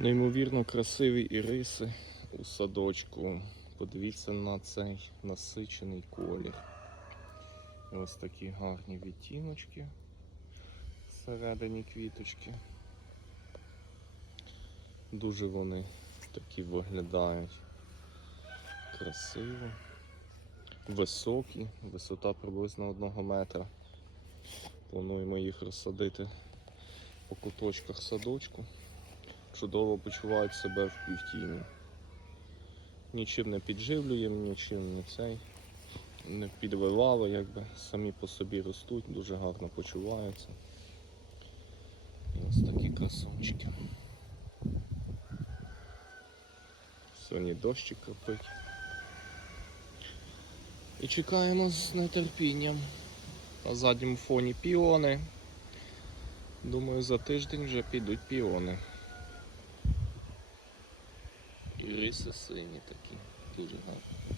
Неймовірно красиві іриси у садочку. Подивіться на цей насичений колір. І Ось такі гарні відтіночки всередині квіточки. Дуже вони такі виглядають красиво, високі, висота приблизно одного метра. Плануємо їх розсадити по куточках садочку. Чудово почувають себе в півтіні. Нічим не підживлюємо, нічим не цей. Не підливали, якби самі по собі ростуть, дуже гарно почуваються. І ось такі красунчики. Сьогодні дощик кропить. І чекаємо з нетерпінням. На задньому фоні піони. Думаю, за тиждень вже підуть піони. І риси сині такі, дуже гарні.